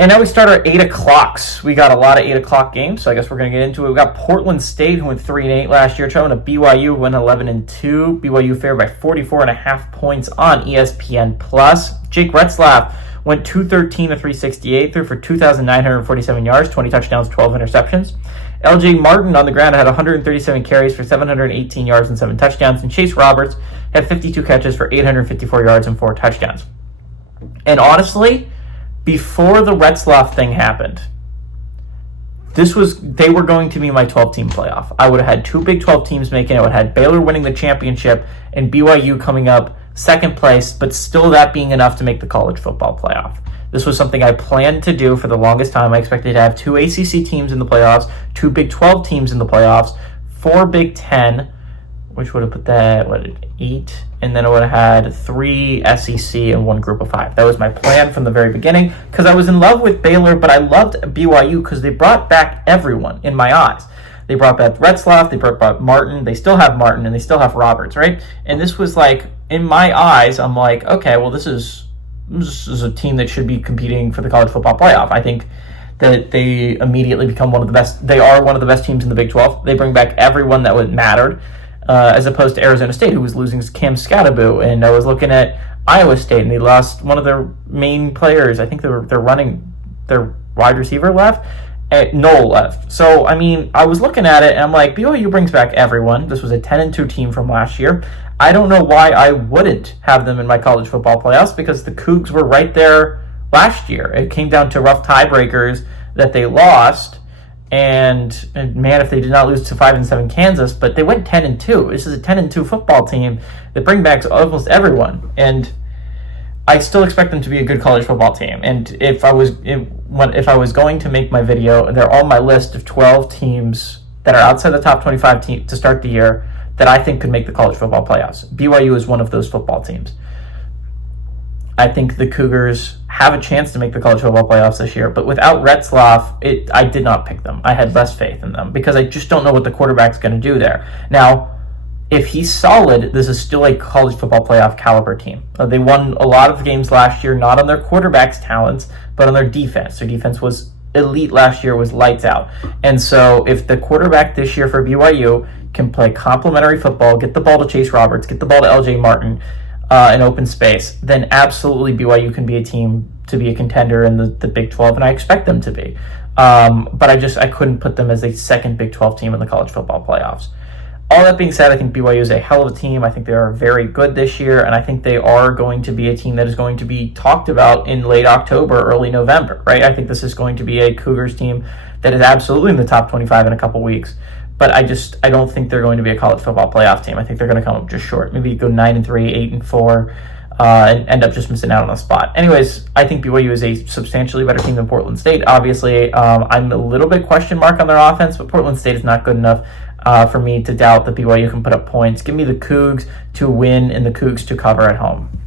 And now we start our 8 o'clocks. We got a lot of 8 o'clock games, so I guess we're going to get into it. We got Portland State, who went 3-8 last year, traveling to BYU, who went 11-2. BYU favored by 44.5 points on ESPN+. Jake Retzlaff went 213-368, threw for 2,947 yards, 20 touchdowns, 12 interceptions. LJ Martin on the ground had 137 carries for 718 yards and 7 touchdowns. And Chase Roberts had 52 catches for 854 yards and 4 touchdowns. And honestly, before the Retzlaff thing happened, they were going to be my 12-team playoff. I would have had 2 Big 12 teams making it. I would have had Baylor winning the championship and BYU coming up second place, but still that being enough to make the college football playoff. This was something I planned to do for the longest time. I expected to have 2 ACC teams in the playoffs, 2 Big 12 teams in the playoffs, 4 Big 10, which would have put that, 8? And then I would have had 3 SEC and 1 group of 5. That was my plan from the very beginning, because I was in love with Baylor, but I loved BYU because they brought back everyone in my eyes. They brought back Retzlaff, they brought back Martin, they still have Martin, and they still have Roberts, right? And this was like, in my eyes, I'm like, okay, well, this is a team that should be competing for the college football playoff. I think that they immediately become one of the best. They are one of the best teams in the Big 12. They bring back everyone that mattered, as opposed to Arizona State, who was losing Cam Scatterbo. And I was looking at Iowa State, and they lost one of their main players. I think their wide receiver left. Noel left. So, I mean, I was looking at it, and I'm like, BYU brings back everyone. This was a 10-2 team from last year. I don't know why I wouldn't have them in my college football playoffs, because the Cougs were right there last year. It came down to rough tiebreakers that they lost, and man, if they did not lose to 5-7 Kansas, but they went 10-2. This is a 10-2 football team that brings back almost everyone, and I still expect them to be a good college football team. And if I was going to make my video, they're on my list of 12 teams that are outside the top 25 team to start the year that I think could make the college football playoffs. BYU is one of those football teams. I think the Cougars have a chance to make the college football playoffs this year, but without Retzlaff, I did not pick them. I had less faith in them because I just don't know what the quarterback's going to do there. Now, if he's solid, this is still a college football playoff caliber team. They won a lot of games last year, not on their quarterback's talents, but on their defense. Their defense was elite last year, was lights out. And so if the quarterback this year for BYU can play complementary football, get the ball to Chase Roberts, get the ball to LJ Martin in open space, then absolutely BYU can be a team to be a contender in the Big 12, and I expect them to be. But I couldn't put them as a second Big 12 team in the college football playoffs. All that being said, I think BYU is a hell of a team. I think they are very good this year, and I think they are going to be a team that is going to be talked about in late October, early November, right? I think this is going to be a Cougars team that is absolutely in the top 25 in a couple weeks. But I don't think they're going to be a college football playoff team. I think they're going to come up just short. Maybe go 9-3, 8-4, and end up just missing out on a spot. Anyways, I think BYU is a substantially better team than Portland State. Obviously, I'm a little bit question mark on their offense, but Portland State is not good enough for me to doubt that BYU can put up points. Give me the Cougs to win and the Cougs to cover at home.